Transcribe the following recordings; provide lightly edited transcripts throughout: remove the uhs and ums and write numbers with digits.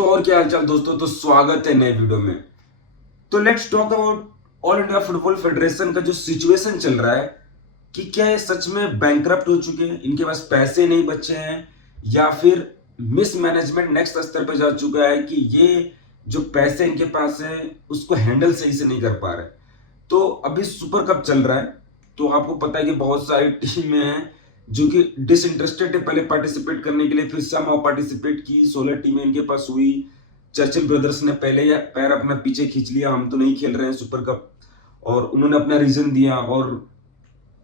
तो और क्या हालचाल दोस्तों। तो स्वागत है नए वीडियो में। तो let's talk about all India football federation का जो सिचुएशन चल रहा है कि क्या ये सच में बैंकरप्ट हो चुके हैं, इनके पास पैसे नहीं बचे हैं, या फिर मिसमैनेजमेंट नेक्स्ट स्तर पर जा चुका है कि ये जो पैसे इनके पास है उसको हैंडल सही से नहीं कर पा रहे। तो अभी सुपर कप चल रहा है, तो आपको पता है कि बहुत सारी टीमें हैं जो कि डिसइंटरेस्टेड है पहले पार्टिसिपेट करने के लिए, फिर some पार्टिसिपेट की। 16 टीमें इनके पास हुई। चर्चिल ब्रदर्स ने पहले ही पैर अपना पीछे खींच लिया, हम तो नहीं खेल रहे हैं सुपर कप, और उन्होंने अपना रीजन दिया। और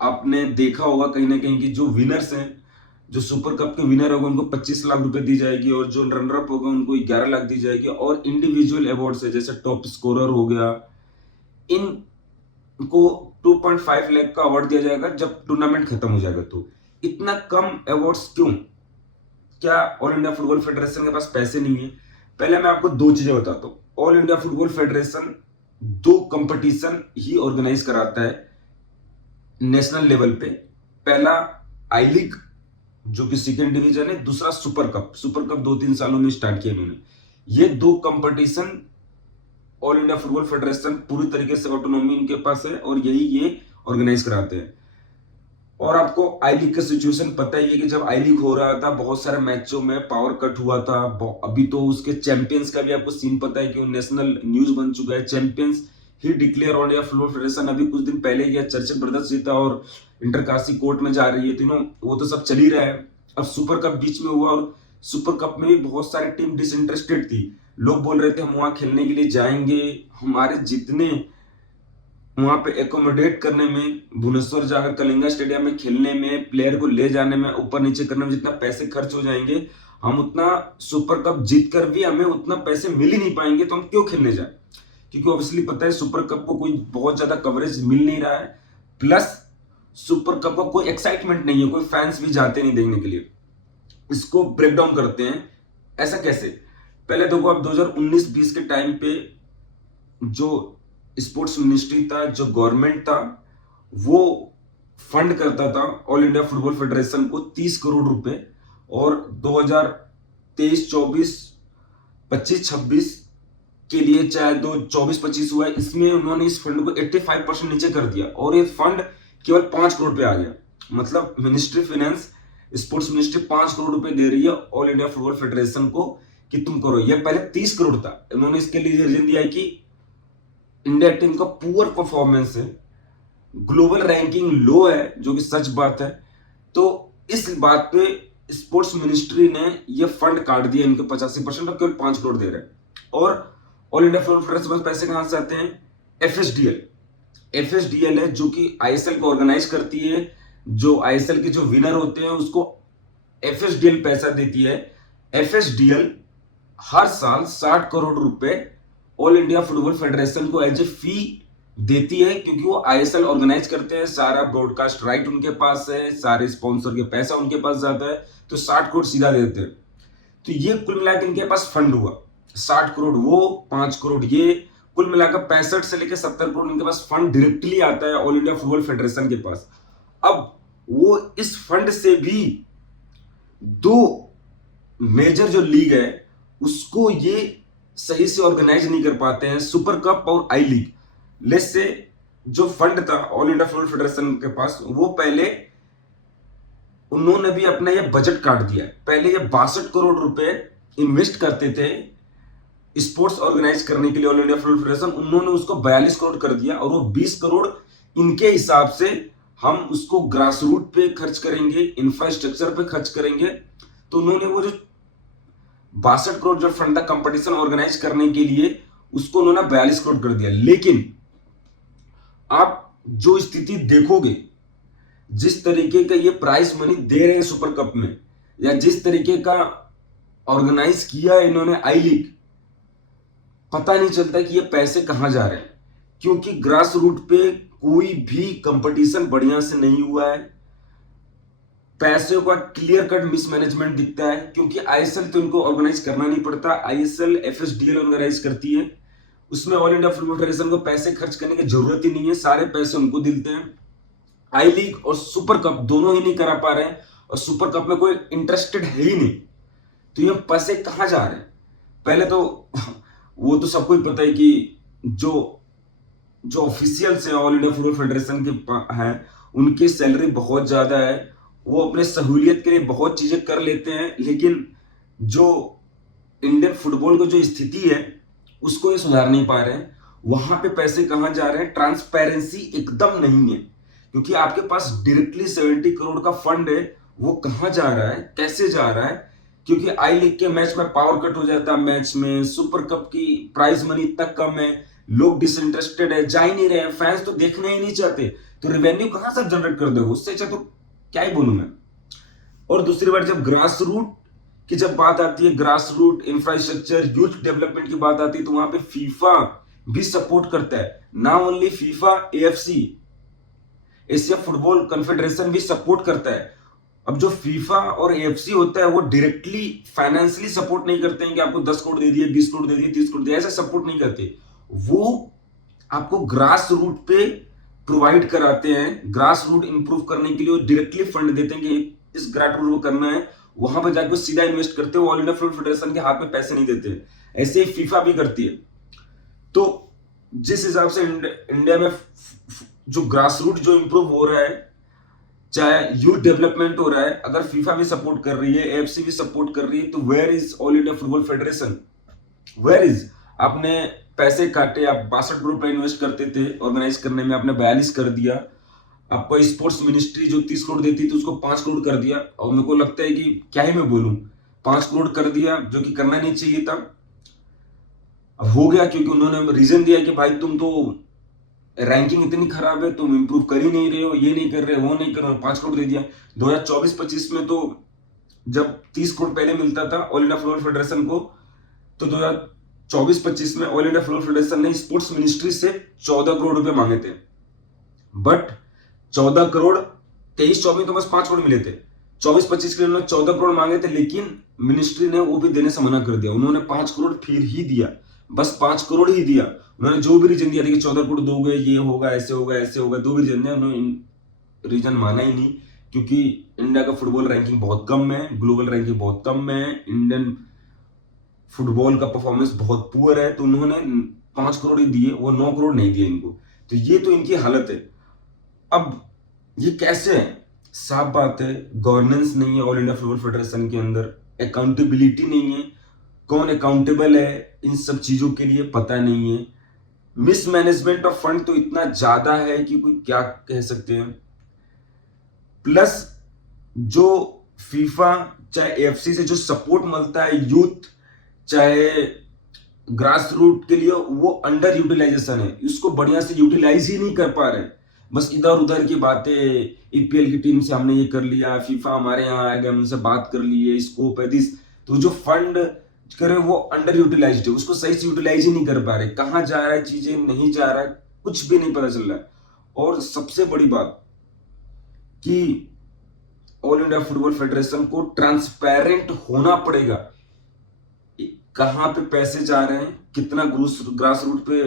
आपने देखा होगा कहीं ना कहीं कि जो विनर्स हैं, जो सुपर कप के विनर होगा उनको 25 लाख रुपए दी जाएगी, और जो रनर अप होगा उनको 11 लाख दी जाएगी। और इंडिविजुअल अवार्ड है जैसे टॉप स्कोरर हो गया, इनको 2.5 लाख का अवार्ड दिया जाएगा जब टूर्नामेंट खत्म हो जाएगा। तो इतना कम अवार्ड्स क्यों? क्या ऑल इंडिया फुटबॉल फेडरेशन के पास पैसे नहीं है? पहले मैं आपको दो चीजें बताता हूं। ऑल इंडिया फुटबॉल फेडरेशन दो कंपटीशन ही ऑर्गेनाइज कराता है नेशनल लेवल पे। पहला आई लीग जो कि सेकेंड डिवीजन है, दूसरा सुपर कप। सुपर कप 2-3 सालों में स्टार्ट किया इन्होंने। ये दो competition all India football federation पूरी तरीके से ऑटोनॉमी इनके पास है, और यही ये ऑर्गेनाइज कराते हैं। और आपको आई लीग का सिचुएशन पता ही है कि जब आई लीग हो रहा था बहुत सारे मैचों में पावर कट हुआ था। अभी तो उसके चैंपियंस का भी आपको सीन पता है कि वो नेशनल न्यूज बन चुका है। चैंपियंस ही declare all India football federation अभी कुछ दिन पहले ही चर्चिल ब्रदर्स जीता, और इंटरकाशी कोर्ट में जा रही है तीनों, वो तो सब चल ही रहा है। अब सुपर कप बीच में हुआ, और सुपर कप में भी बहुत सारी टीम डिसइंटरेस्टेड थी। लोग बोल रहे थे हम वहां खेलने के लिए जाएंगे, हमारे जितने वहां पे एकोमोडेट करने में, भुवनेश्वर जाकर कलिंगा स्टेडियम में खेलने में, प्लेयर को ले जाने में, ऊपर नीचे करने में जितना पैसे खर्च हो जाएंगे, हम उतना सुपर कप जीत कर भी हमें उतना पैसे मिल ही नहीं पाएंगे, तो हम क्यों खेलने जाए? क्योंकि ऑब्वियसली पता है सुपर कप को कोई बहुत ज्यादा कवरेज मिल नहीं रहा है, प्लस सुपर कप का कोई एक्साइटमेंट नहीं है, कोई फैंस भी जाते नहीं देखने के लिए। इसको ब्रेक डाउन करते हैं। ऐसा कैसे? पहले देखो, आप 2019-20 के टाइम पे जो स्पोर्ट्स मिनिस्ट्री था, जो गवर्नमेंट था, वो फंड करता था ऑल इंडिया फुटबॉल फेडरेशन को 30 करोड़ रुपए। और 2023, 24, 25, 26 के लिए, चाहे 24-25 हुआ, इसमें उन्होंने इस फंड को 85% नीचे कर दिया, और ये फंड केवल 5 करोड़ पे आ गया। मतलब ministry finance, sports ministry 5 crore रुपए दे रही है ऑल इंडिया फुटबॉल फेडरेशन को कि तुम करो। ये पहले 30 करोड़ था। उन्होंने इसके लिए रीजन दिया है कि इंडिया टीम का पुअर परफॉर्मेंस है, ग्लोबल रैंकिंग लो है, जो कि सच बात है। तो इस बात पे स्पोर्ट्स मिनिस्ट्री ने ये फंड काट दिया इनके 85%, और केवल 5 करोड़ दे रहे हैं। और ऑल इंडिया फुटबॉल फेडरेशन पैसे कहां से आते हैं? एफएसडीएल। एफएसडीएल है जो कि आईएसएल को ऑर्गेनाइज करती है। जो आईएसएल के जो विनर होते हैं उसको एफएसडीएल पैसा देती है। एफएसडीएल हर साल 60 करोड़ रुपए ऑल इंडिया फुटबॉल फेडरेशन को एज ए फी देती है, क्योंकि वो आईएसएल ऑर्गेनाइज करते हैं, सारा ब्रॉडकास्ट राइट उनके पास है, सारे स्पॉन्सर के पैसा उनके पास जाता है, तो 60 करोड़ सीधा देते हैं। तो ये कुल मिलाकर इनके पास फंड हुआ 60 करोड़, वो 5 करोड़, ये कुल मिलाकर 65 से लेकर 70 करोड़ इनके पास फंड डायरेक्टली आता है ऑल इंडिया फुटबॉल फेडरेशन के पास। अब वो इस फंड से भी दो मेजर जो लीग है उसको ये सही से ऑर्गेनाइज नहीं कर पाते हैं, सुपर कप और आई लीग। लेट्स से जो फंड था ऑल इंडिया फुटबॉल फेडरेशन के पास, वो पहले उन्होंने भी अपना ये बजट काट दिया। पहले ये 62 करोड़ रुपए इन्वेस्ट करते थे स्पोर्ट्स ऑर्गेनाइज करने के लिए ऑल इंडिया फुटबॉल फेडरेशन, उन्होंने उसको 42 करोड़ कर दिया, और वो 20 करोड़ इनके हिसाब से हम उसको ग्रास रूट पे खर्च करेंगे, इंफ्रास्ट्रक्चर पे खर्च करेंगे। तो उन्होंने वो जो 62 करोड़ जो फंड था कंपटीशन ऑर्गेनाइज करने के लिए, उसको उन्होंने 42 करोड़ कर दिया। लेकिन आप जो स्थिति देखोगे, जिस तरीके का ये प्राइस मनी दे रहे हैं सुपर कप में, या जिस तरीके का ऑर्गेनाइज किया है इन्होंने आई लीग, पता नहीं चलता कि ये पैसे कहां जा रहे हैं, क्योंकि ग्रास रूट पे कोई भी कंपटीशन बढ़िया से नहीं हुआ है। पैसों का क्लियर कट मिसमैनेजमेंट दिखता है, क्योंकि आईएसएल तो इनको ऑर्गेनाइज करना नहीं पड़ता, आईएसएल एफएसडीएल ऑर्गेनाइज करती है। उसमें ऑल इंडिया फुटबॉल फेडरेशन को पैसे खर्च करने की जरूरत ही नहीं है, सारे पैसे उनको दिलते हैं। आई लीग और सुपर कप दोनों ही नहीं करा पा रहे हैं, और सुपर कप में कोई इंटरेस्टेड है ही नहीं, तो ये पैसे कहां जा रहे हैं? पहले तो वो तो सबको ही पता है कि जो जो ऑफिशियल्स हैं ऑल इंडिया फुटबॉल फेडरेशन के हैं, उनकी सैलरी बहुत ज्यादा है। वो अपने सहूलियत के लिए बहुत चीजें कर लेते हैं, लेकिन जो इंडियन फुटबॉल की जो स्थिति है उसको ये सुधार नहीं पा रहे हैं। वहां पे पैसे कहां जा रहे हैं, ट्रांसपेरेंसी एकदम नहीं है। क्योंकि आपके पास डायरेक्टली 70 करोड़ का फंड है, वो कहां जा रहा है, कैसे जा रहा है? क्योंकि आई लीग के मैच में पावर कट हो जाता है, मैच में सुपर कप की प्राइज मनी इतना कम है, लोग डिसइंटरेस्टेड है, जा ही नहीं रहे हैं, फैंस तो देखना ही नहीं चाहते, तो रेवेन्यू कहां से जनरेट कर दोगे? उससे अच्छा तो क्या ही बोलूं मैं। और दूसरी बात, जब ग्रास रूट की जब बात आती है, grass root infrastructure youth development की बात आती है, तो वहां पे फीफा भी सपोर्ट करता है। ना only FIFA, AFC Asia football confederation भी सपोर्ट करता है। अब जो फीफा और एएफसी होता है वो डायरेक्टली फाइनेंशियली सपोर्ट नहीं करते हैं कि आपको 10 करोड़ दे दिए, 20 करोड़ दे दिए, 30 करोड़ दिए, ऐसा सपोर्ट नहीं करते। वो आपको ग्रास रूट पे प्रोवाइड कराते हैं। ग्रास रूट इंप्रूव करने के लिए वो डायरेक्टली फंड देते हैं कि इस ग्रास रूट को करना है, वहां पर जाकर सीधा इन्वेस्ट करते हैं। ऑल इंडिया फुटबॉल फेडरेशन के हाथ में पैसे नहीं देते। ऐसे ही फीफा भी करती है। तो जिस हिसाब से इंडिया में जो ग्रास रूट जो इंप्रूव हो रहा है, चाहे यूथ डेवलपमेंट हो रहा है, अगर फीफा भी सपोर्ट कर रही है, एएफसी भी सपोर्ट कर रही है, तो where is All India football Federation? Where is? आपने पैसे काटे, आप 62 करोड़ रुपए इन्वेस्ट करते थे ऑर्गेनाइज करने में, आपने 42 कर दिया। आपको स्पोर्ट्स मिनिस्ट्री जो 30 करोड़ देती थी उसको 5 करोड़ कर दिया। और मेरे को लगता है कि क्या ही मैं बोलूं, 5 करोड़ कर दिया जो कि करना नहीं चाहिए था। अब हो गया क्योंकि उन्होंने रीजन दिया कि भाई तुम तो रैंकिंग इतनी खराब है, तुम इंप्रूव कर ही नहीं रहे हो, ये नहीं कर रहे, वो नहीं कर रहे हो, 5 करोड़ दे दिया। 2024-25 में तो जब 30 करोड़ पहले मिलता था ऑल इंडिया फुटबॉल फेडरेशन को, तो 2024-25 में ऑल इंडिया फुटबॉल फेडरेशन ने स्पोर्ट्स मिनिस्ट्री से 14 करोड़ रुपए मांगे थे। बट 14 करोड़ 23-24 तो बस 5 करोड़ मिले थे। 24-25 के लिए उन्होंने 14 करोड़ मांगे थे, लेकिन मिनिस्ट्री ने वो भी देने से मना कर दिया। उन्होंने 5 करोड़ फिर ही दिया, बस 5 करोड़ ही दिया। उन्होंने जो भी रीजन दिया था कि 14 करोड़ दोगे, ये होगा, ऐसे होगा, ऐसे होगा, जो भी रीजन दिया उन्होंने रीजन माना ही नहीं। क्योंकि इंडिया का फुटबॉल रैंकिंग बहुत कम है, ग्लोबल रैंकिंग बहुत कम है, इंडियन फुटबॉल का परफॉर्मेंस बहुत पुअर है, तो उन्होंने 5 करोड़ ही दिए, वो 9 करोड़ नहीं दिए इनको। तो ये तो इनकी हालत है। अब ये कैसे है? साफ बात है, गवर्नेंस नहीं है ऑल इंडिया फुटबॉल फेडरेशन के अंदर, अकाउंटेबिलिटी नहीं है, कौन अकाउंटेबल है इन सब चीजों के लिए पता नहीं है। मिसमैनेजमेंट ऑफ फंड तो इतना ज्यादा है कि कोई क्या कह सकते हैं। प्लस जो फीफा चाहे एएफसी से जो सपोर्ट मिलता है यूथ चाहे ग्रास रूट के लिए, वो अंडर यूटिलाइजेशन है, इसको बढ़िया से यूटिलाइज ही नहीं कर पा रहे। बस इधर उधर की बातें, ईपीएल की टीम से हमने ये कर लिया, फीफा हमारे यहाँ आ गया, हमसे बात कर लिए, स्कोप है दिस, तो जो फंड करे वो अंडर यूटिलाइज्ड है, उसको सही से यूटिलाइज ही नहीं कर पा रहे। कहाँ जा रहा है चीजें, नहीं जा रहा है, कुछ भी नहीं पता चल रहा है। और सबसे बड़ी बात कि ऑल इंडिया फुटबॉल फेडरेशन को ट्रांसपेरेंट होना पड़ेगा, कहां पे पैसे जा रहे हैं, कितना ग्रास रूट पे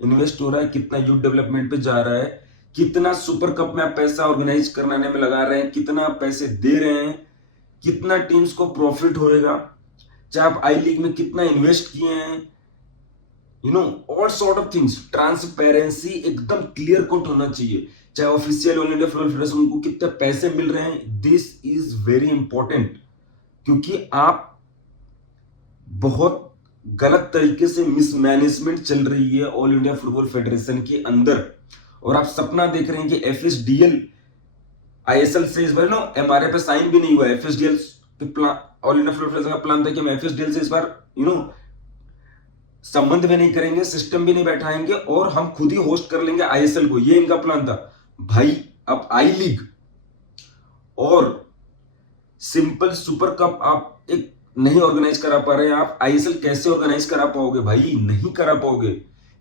इन्वेस्ट हो रहा है, कितना यूथ डेवलपमेंट पे जा रहा है, कितना सुपर कप में आप पैसा ऑर्गेनाइज कराने में लगा रहे हैं, कितना पैसे दे रहे हैं, कितना टीम्स को प्रॉफिट होएगा, चाहे आप आई लीग में कितना इन्वेस्ट किए हैं, all sort of things. Transparency एकदम क्लियर कट होना चाहिए, चाहे official all India football federation उनको कितने पैसे मिल रहे हैं, दिस इज वेरी इंपॉर्टेंट। क्योंकि आप बहुत गलत तरीके से मिसमैनेजमेंट चल रही है ऑल इंडिया फुटबॉल फेडरेशन के अंदर, और आप सपना देख रहे हैं कि एफएसडीएल आईएसएल से इस बार एमआरए पे साइन भी नहीं हुआ। एफएसडीएल के plan, all India football federation का प्लान था कि हम एफएसडीएल से इस बार संबंध भी नहीं करेंगे, सिस्टम भी नहीं बैठाएंगे, और हम खुद ही होस्ट कर लेंगे आईएसएल को, ये इनका प्लान था। भाई अब आई लीग और सिंपल सुपर कप आप एक नहीं ऑर्गेनाइज करा पा रहे हैं, आप आईएसएल कैसे ऑर्गेनाइज करा पाओगे? भाई नहीं करा पाओगे,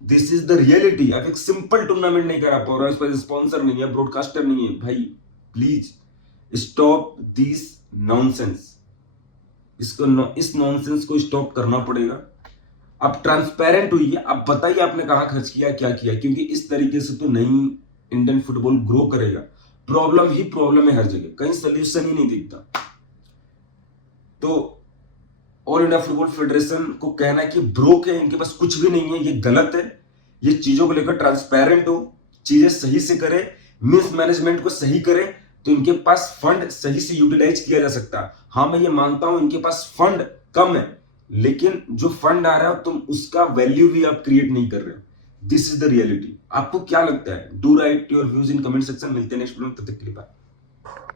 दिस इज द रियलिटी। आप एक सिंपल टूर्नामेंट नहीं करा पा रहे हो, इस पर स्पॉन्सर नहीं है, ब्रॉडकास्टर नहीं है। भाई प्लीज स्टॉप दिस नॉनसेंस, इस नॉनसेंस को स्टॉप करना पड़ेगा। आप ट्रांसपेरेंट हुई है, आप बताइए आपने कहां खर्च किया, क्या किया, क्योंकि इस तरीके से तो नहीं इंडियन फुटबॉल ग्रो करेगा। प्रॉब्लम ही प्रॉब्लम है हर जगह, कहीं सोल्यूशन ही नहीं दिखता। तो ऑल इंडिया फुटबॉल फेडरेशन को कहना है कि ब्रोक है, इनके पास कुछ भी नहीं है, ये गलत है। ये चीजों को लेकर ट्रांसपेरेंट हो, चीजें सही से करे, मिस मैनेजमेंट को सही करे, तो इनके पास फंड सही से यूटिलाइज किया जा सकता है। हाँ, मैं ये मानता हूं इनके पास फंड कम है, लेकिन जो फंड आ रहा है तुम उसका वैल्यू भी आप क्रिएट नहीं कर रहे हो। This is the reality. आपको क्या लगता है? Do right your views in comment section. मिलते हैं नेक्स्ट वीडियो में, तब तक के लिए बाय।